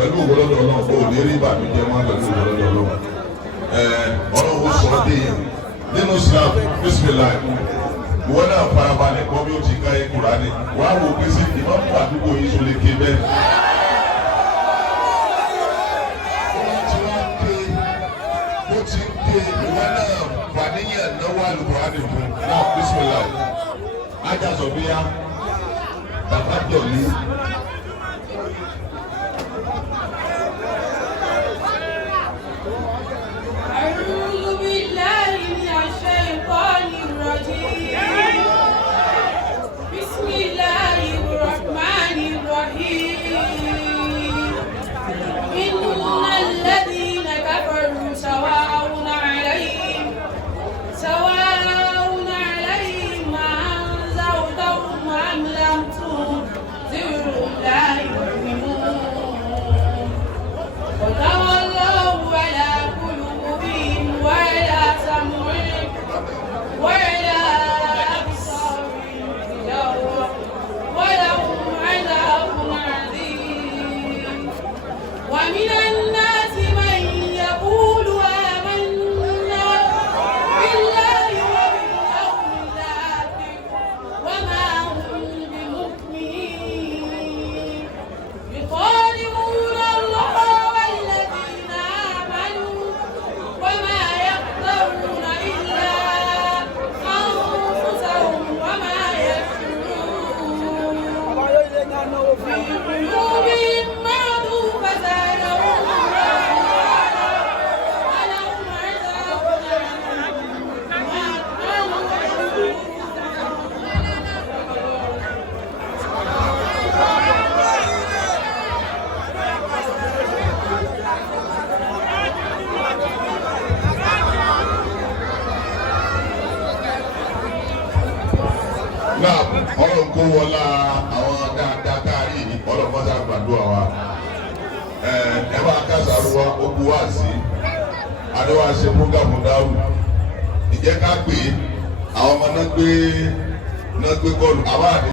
pẹ̀lú òwúrọ̀dọ̀ ọlọ́run kò ní rí ìbànújẹ́ máa pẹ̀lú òwúrọ̀dọ̀ ọlọ́run ọlọ́run sọ ọ́ dé nínú Islam bismillah ìwọ náà farabalẹ̀ kọ́ bí ó ti ká Kùránì wàá wò pé sí ìmọ̀mù àdúgbò yìí sọ lè ké bẹ́ẹ̀. bó ti ń ké ìwọ náà wà níyàn náwó Al-Kùránì fún náà bismillah ajásọ̀ bíyá bàbá dọ̀lí. náà ọlọ́run kó wọlá àwọn dáadáa káàrí ọlọ́run mọ́sá gbàdúrà wa ẹ bá kásáró wa ó bu wá sí adéwà ṣe fúgàmù dáhùn ìjẹ́ ká pè é àwọn ọmọ náà gbé bọ́ọ̀lù àbáàdé.